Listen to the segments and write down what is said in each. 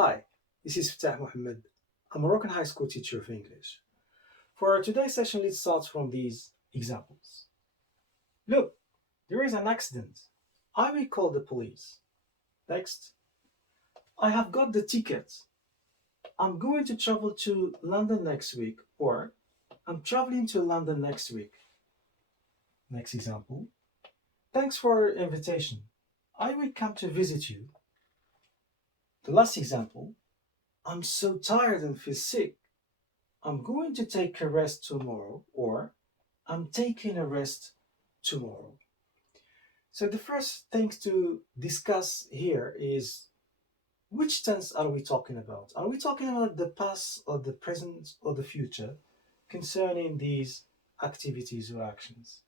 Hi, this is Fatah Mohammed, a Moroccan high school teacher of English. For today's session, let's start from these examples. Look, there is an accident. I will call the police. Next, I have got the ticket. I'm going to travel to London next week, or I'm traveling to London next week. Next example, thanks for your invitation. I will come to visit you. The last example, I'm so tired and feel sick. I'm going to take a rest tomorrow, or I'm taking a rest tomorrow. So the first thing to discuss here is which tense are we talking about? Are we talking about the past or the present or the future concerning these activities or actions?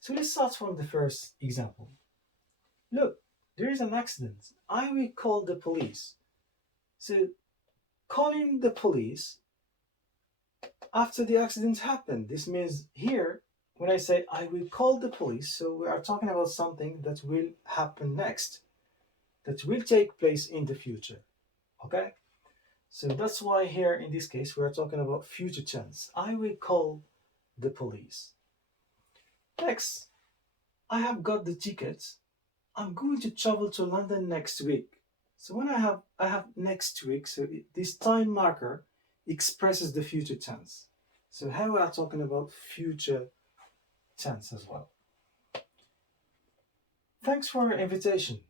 So let's start from the first example. Look, there is an accident. I will call the police. So calling the police after the accident happened. This means here, when I say I will call the police, so we are talking about something that will happen next, that will take place in the future. Okay? So that's why here in this case we are talking about future tense. I will call the police. Next, I have got the tickets. I'm going to travel to London next week. So when I have next week, so this time marker expresses the future tense. So here we are talking about future tense as well. Thanks for your invitation.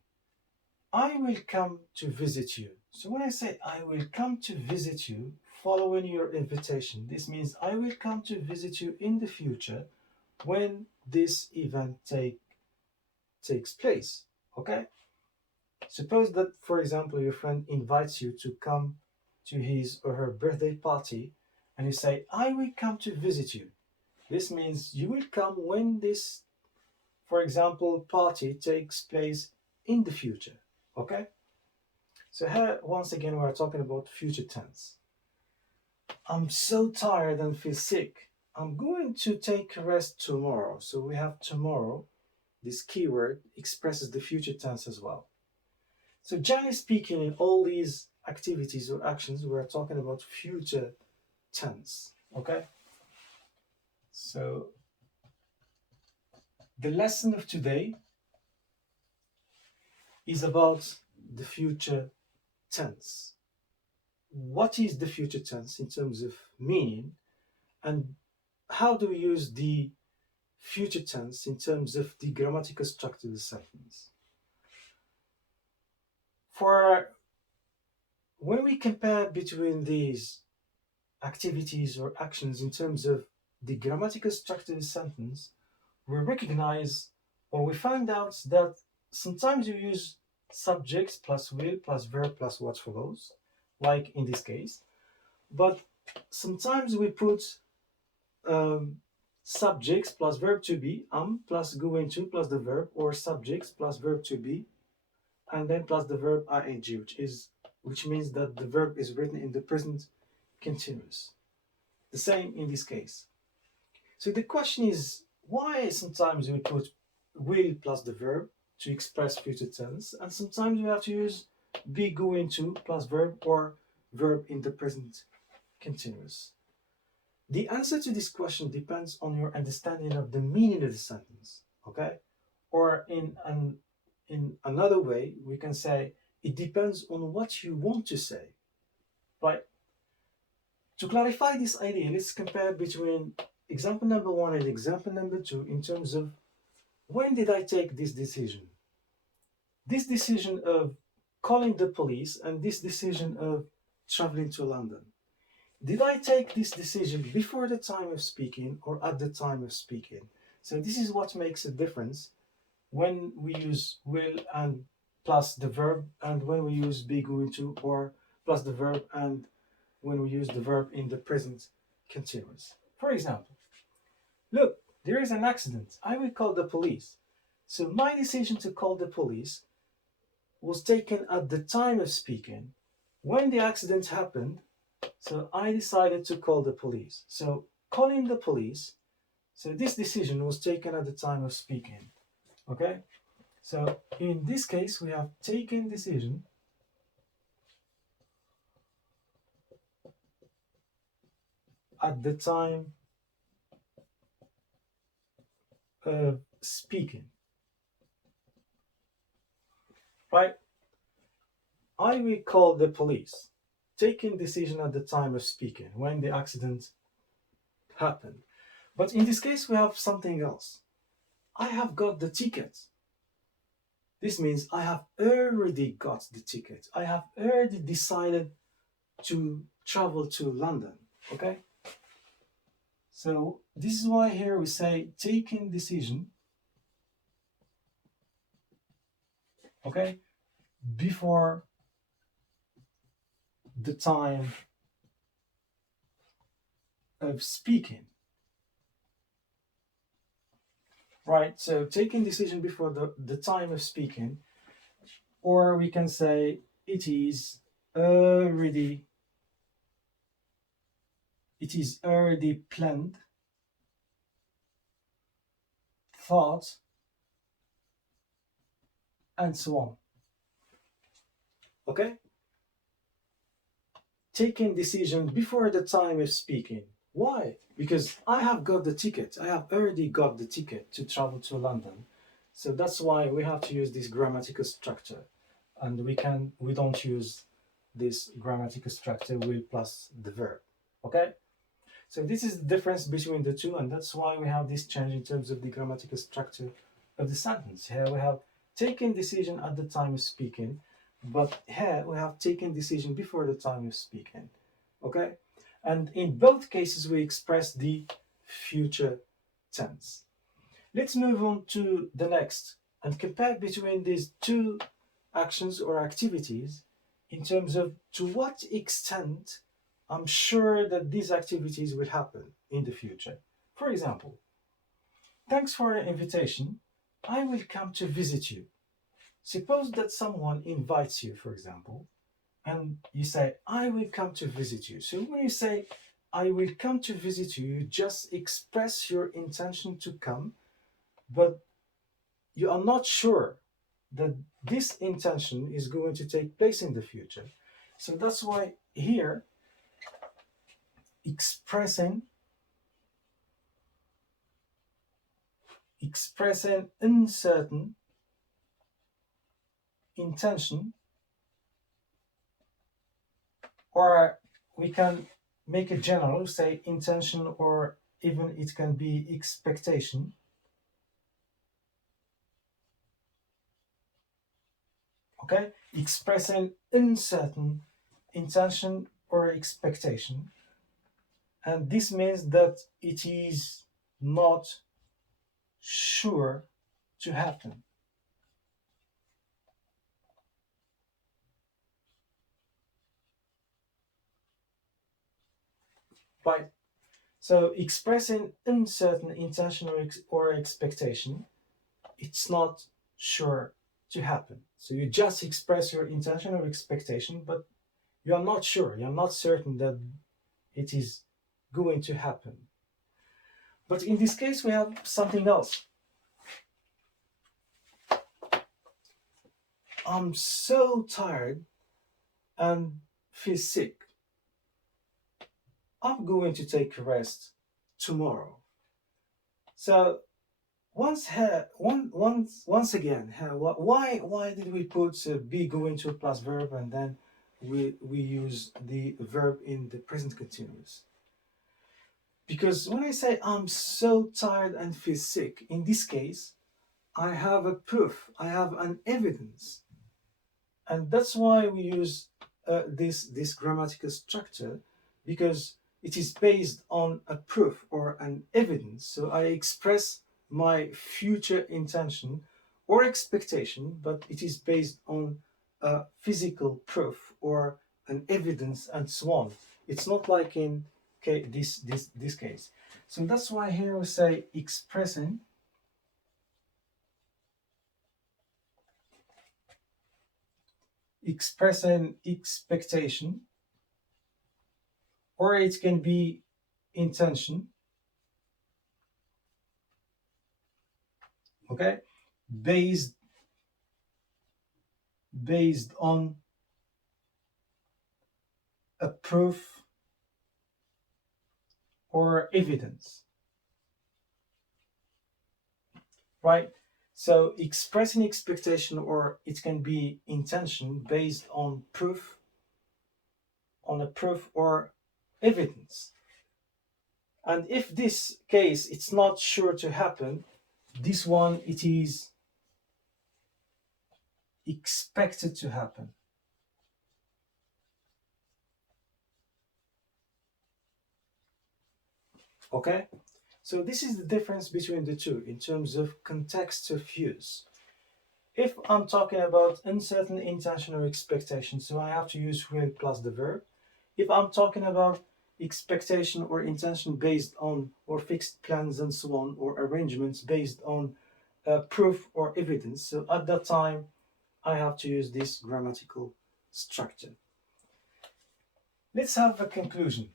I will come to visit you. So when I say I will come to visit you following your invitation, this means I will come to visit you in the future when this event takes place. Okay? Suppose that, for example, your friend invites you to come to his or her birthday party and you say, I will come to visit you. This means you will come when this, for example, party takes place in the future. Okay? So here, once again, we're talking about future tense. I'm so tired and feel sick. I'm going to take a rest tomorrow. So we have tomorrow. This keyword expresses the future tense as well. So generally speaking, in all these activities or actions, we're talking about future tense. Okay? So the lesson of today is about the future tense. What is the future tense in terms of meaning, and how do we use the future tense in terms of the grammatical structure of the sentence? For when we compare between these activities or actions in terms of the grammatical structure of the sentence, we recognize or we find out that sometimes you use subjects plus will plus verb plus what follows, like in this case, but sometimes we put subjects plus verb to be, plus going to plus the verb, or subjects plus verb to be, and then plus the verb ing, which means that the verb is written in the present continuous. The same in this case. So the question is, why sometimes we put will plus the verb to express future tense, and sometimes we have to use be going to plus verb or verb in the present continuous? The answer to this question depends on your understanding of the meaning of the sentence, okay? Or in another way, we can say it depends on what you want to say, right? To clarify this idea, let's compare between example number one and example number two in terms of when did I take this decision? This decision of calling the police and this decision of traveling to London. Did I take this decision before the time of speaking or at the time of speaking? So this is what makes a difference when we use will and plus the verb, and when we use be going to or plus the verb, and when we use the verb in the present continuous. For example, look, there is an accident. I will call the police. So my decision to call the police was taken at the time of speaking. When the accident happened, so I decided to call the police. So calling the police, so this decision was taken at the time of speaking. Okay? So in this case, we have taken decision at the time of speaking, right? I will call the police, taking decision at the time of speaking when the accident happened. But in this case, we have something else. I have got the ticket. This means I have already got the ticket. I have already decided to travel to London. Okay? So this is why here we say taking decision, okay, before the time of speaking. Right? So taking decision before the time of speaking, or we can say already it is already planned, thought, and so on. Okay? Taking decision before the time of speaking. Why? Because I have got the ticket. I have already got the ticket to travel to London. So that's why we have to use this grammatical structure. And we don't use this grammatical structure with plus the verb. Okay? So this is the difference between the two, and that's why we have this change in terms of the grammatical structure of the sentence. Here we have taken decision at the time of speaking, but here we have taken decision before the time of speaking. Okay? And in both cases we express the future tense. Let's move on to the next and compare between these two actions or activities in terms of to what extent I'm sure that these activities will happen in the future. For example, thanks for your invitation. I will come to visit you. Suppose that someone invites you, for example, and you say, I will come to visit you. So when you say, I will come to visit you, you just express your intention to come, but you are not sure that this intention is going to take place in the future. So that's why here, expressing uncertain intention, or we can make it general, say intention, or even it can be expectation. Okay, expressing uncertain intention or expectation, and this means that it is not sure to happen. Right. So expressing uncertain intention or expectation, it's not sure to happen. So you just express your intention or expectation, but you are not sure, you're not certain that it is going to happen. But in this case, we have something else. I'm so tired and feel sick. I'm going to take a rest tomorrow. So once again, why did we put be going to a plus verb and then we use the verb in the present continuous? Because when I say I'm so tired and feel sick, in this case, I have a proof, I have an evidence, and that's why we use this grammatical structure, because it is based on a proof or an evidence. So I express my future intention or expectation, but it is based on a physical proof or an evidence and so on. It's not like in this case. So that's why here we say expressing expectation, or it can be intention, okay, based on a proof or evidence. Right? So expressing expectation, or it can be intention based on proof, on a proof or evidence. And if this case it's not sure to happen, this one it is expected to happen. Okay? So this is the difference between the two in terms of context of use. If I'm talking about uncertain intention or expectation, so I have to use will plus the verb. If I'm talking about expectation or intention based on or fixed plans and so on, or arrangements based on proof or evidence, so at that time I have to use this grammatical structure. Let's have a conclusion.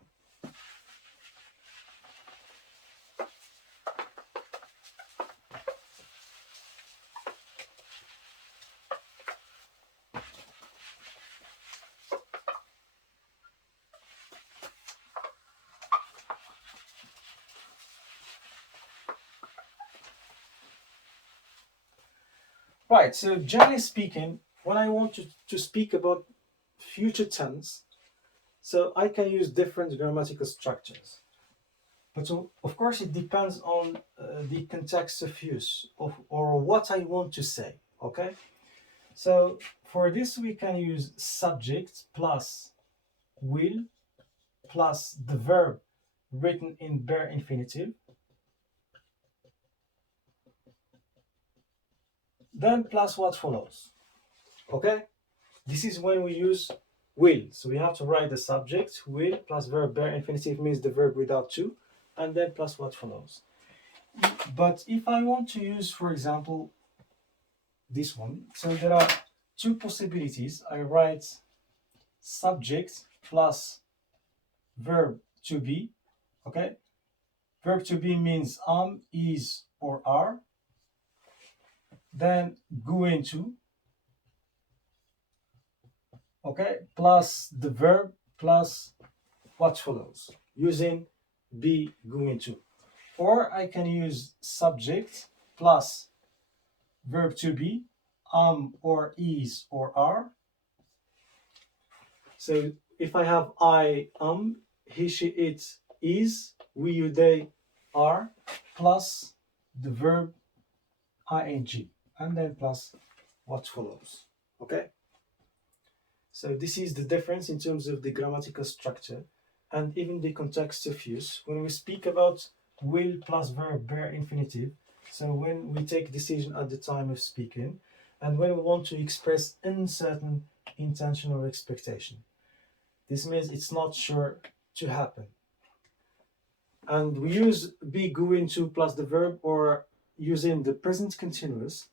Right, so generally speaking, when I want to speak about future tense, so I can use different grammatical structures. But of course, it depends on the context of use of, or what I want to say, okay? So for this, we can use subject plus will plus the verb written in bare infinitive, then plus what follows, okay? This is when we use will. So we have to write the subject, will, plus verb bare infinitive means the verb without to, and then plus what follows. But if I want to use, for example, this one, so there are two possibilities. I write subject plus verb to be, okay? Verb to be means is, or are. Then going to, okay, plus the verb plus what follows, using be, going to. Or I can use subject plus verb to be, or is, or are. So if I have I, he, she, it, is, we, you, they, are, plus the verb ing, and then plus what follows, okay? So this is the difference in terms of the grammatical structure and even the context of use. When we speak about will plus verb bare infinitive, so when we take decision at the time of speaking, and when we want to express uncertain intention or expectation, this means it's not sure to happen. And we use be, going to plus the verb, or using the present continuous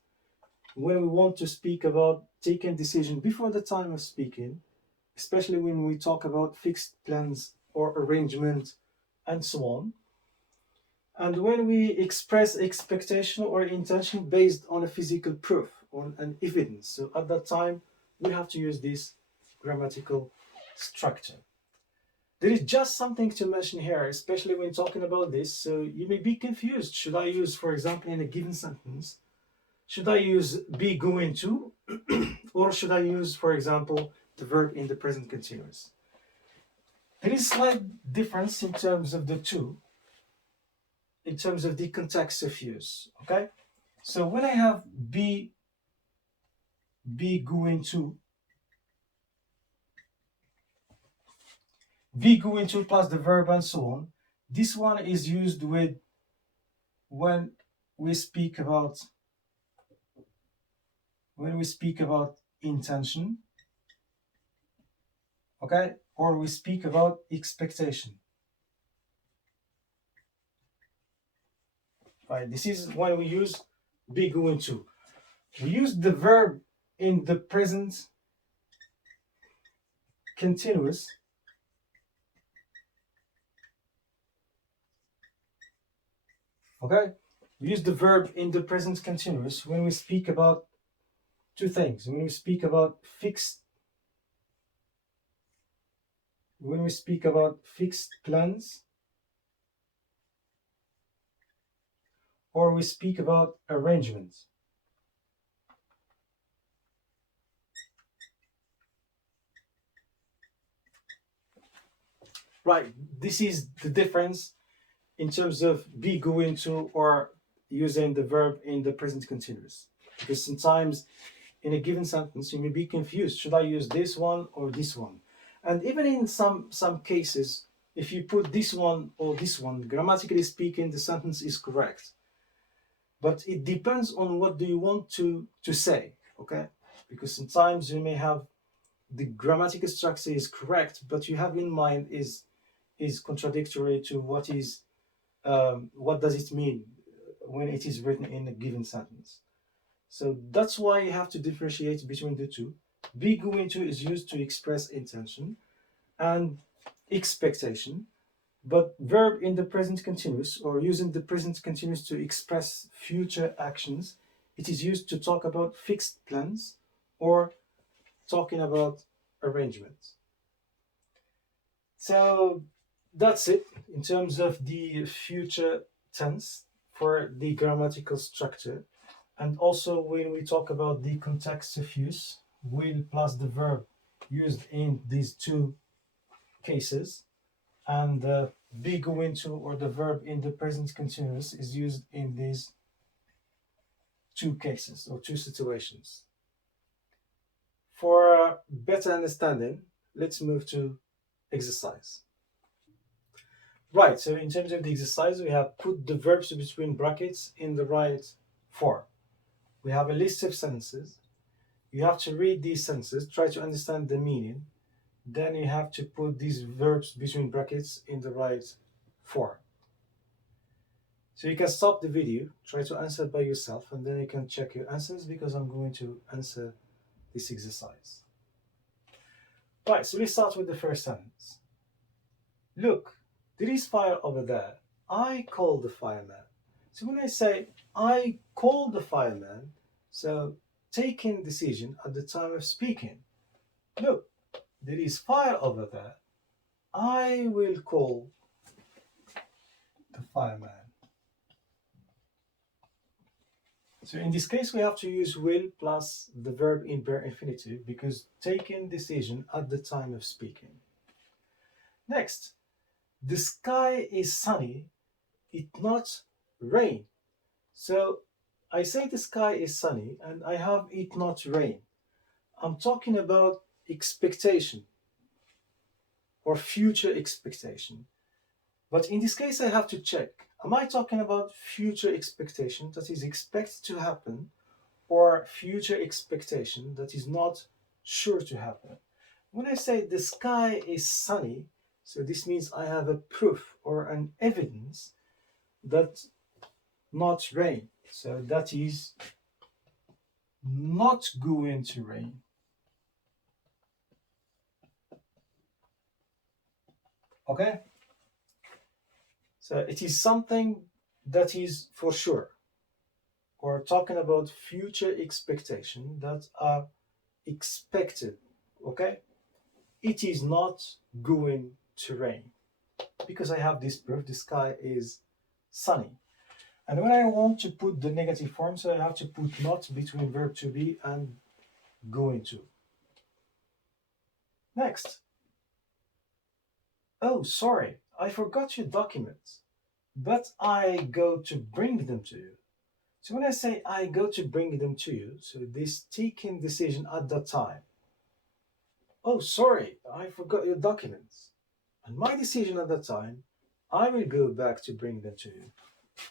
when we want to speak about taking decision before the time of speaking, especially when we talk about fixed plans or arrangement and so on. And when we express expectation or intention based on a physical proof, on an evidence. So at that time, we have to use this grammatical structure. There is just something to mention here, especially when talking about this. So you may be confused. Should I use, for example, in a given sentence, should I use be, going to, or should I use, for example, the verb in the present continuous? There is slight difference in terms of the two, in terms of the context of use, okay? So when I have be, going to, be, going to plus the verb and so on, this one is used with when we speak about intention, okay, or we speak about expectation. Right, this is when we use be, going to. We use the verb in the present continuous, okay? We use the verb in the present continuous when we speak about two things. When we speak about fixed plans or we speak about arrangement. Right, this is the difference in terms of be going to or using the verb in the present continuous. Because sometimes in a given sentence you may be confused. Should I use this one or this one? And even in some cases, if you put this one or this one, grammatically speaking, the sentence is correct. But it depends on what do you want to say, okay? Because sometimes you may have the grammatical structure is correct, but you have in mind is contradictory to what does it mean when it is written in a given sentence. So that's why you have to differentiate between the two. Be going to is used to express intention and expectation, but verb in the present continuous or using the present continuous to express future actions, it is used to talk about fixed plans or talking about arrangements. So that's it in terms of the future tense for the grammatical structure. And also when we talk about the context of use, will plus the verb used in these two cases, and be going to or the verb in the present continuous is used in these two cases or two situations. For better understanding, let's move to exercise. Right, so in terms of the exercise, we have put the verbs between brackets in the right form. We have a list of sentences. You have to read these sentences, try to understand the meaning. Then you have to put these verbs between brackets in the right form. So you can stop the video, try to answer by yourself, and then you can check your answers because I'm going to answer this exercise. Right, so let's start with the first sentence. Look, there is fire over there. I called the fireman. So when I say I called the fireman, so taking decision at the time of speaking. Look, there is fire over there. I will call the fireman. So in this case, we have to use will plus the verb in bare infinitive because taking decision at the time of speaking. Next, the sky is sunny, it not rain. So I say the sky is sunny and I have it not rain. I'm talking about expectation or future expectation. But in this case, I have to check. Am I talking about future expectation that is expected to happen or future expectation that is not sure to happen? When I say the sky is sunny, so this means I have a proof or an evidence that not rain. So that is not going to rain. Okay? So it is something that is for sure. Or talking about future expectation that are expected. Okay? It is not going to rain. Because I have this proof, the sky is sunny. And when I want to put the negative form, so I have to put not between verb to be and going to. Next. Oh, sorry, I forgot your documents, but I go to bring them to you. So when I say I go to bring them to you, so this taking decision at that time. Oh, sorry, I forgot your documents. And my decision at that time, I will go back to bring them to you.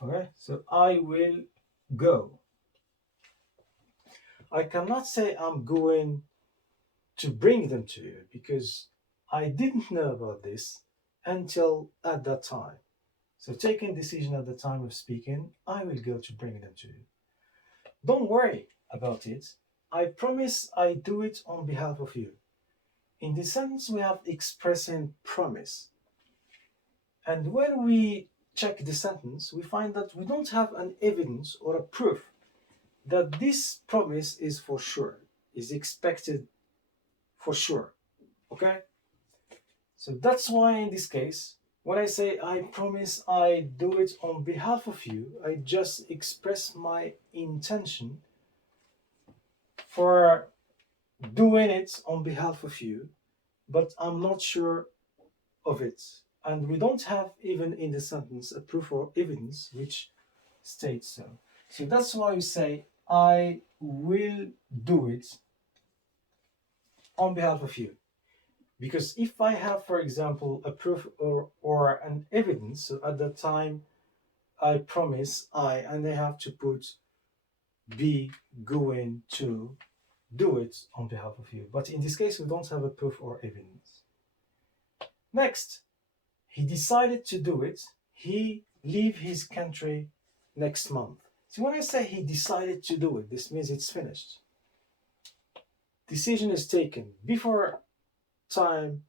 Okay, so I will go. I cannot say I'm going to bring them to you because I didn't know about this until at that time. So taking decision at the time of speaking, I will go to bring them to you. Don't worry about it. I promise I do it on behalf of you. In this sentence, we have expressing promise. And when we check the sentence, we find that we don't have an evidence or a proof that this promise is for sure, is expected for sure. Okay? So that's why in this case, When I say I promise I do it on behalf of you, I just express my intention for doing it on behalf of you, but I'm not sure of it. And we don't have, even in the sentence, a proof or evidence which states so. So that's why we say, I will do it on behalf of you. Because if I have, for example, a proof or an evidence, so at the time I promise and I have to put be going to do it on behalf of you. But in this case, we don't have a proof or evidence. Next, he decided to do it. He leave his country next month. So when I say he decided to do it, this means it's finished. Decision is taken before time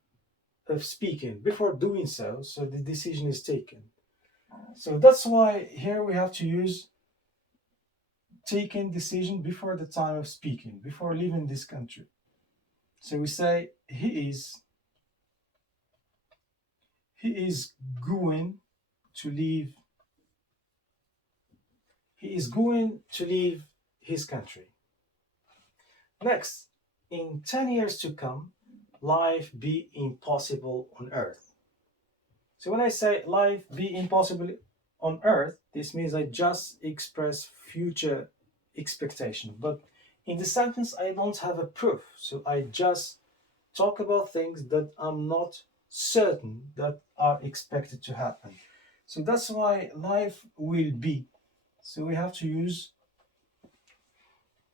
of speaking, before doing so, so the decision is taken. So that's why here we have to use taken decision before the time of speaking, before leaving this country. So we say he is going to leave his country. Next, in 10 years to come, life be impossible on earth. So when I say life be impossible on earth, this means I just express future expectation. But in the sentence, I don't have a proof. So I just talk about things that I'm not certain that are expected to happen. So that's why life will be. So we have to use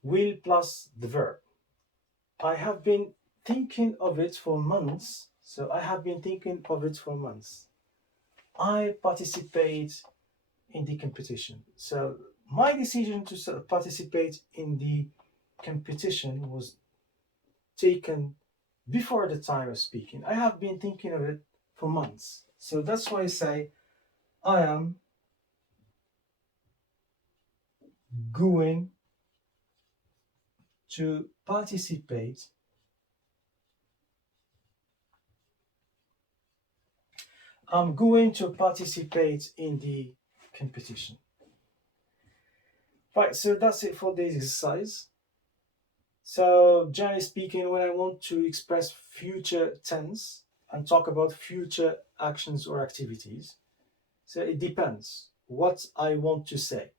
will plus the verb. I have been thinking of it for months. So I have been thinking of it for months. I participate in the competition. So my decision to participate in the competition was taken before the time of speaking. I have been thinking of it for months. So that's why I say I am going to participate. I'm going to participate in the competition. Right, so that's it for this exercise. So generally speaking, when I want to express future tense and talk about future actions or activities, so it depends what I want to say.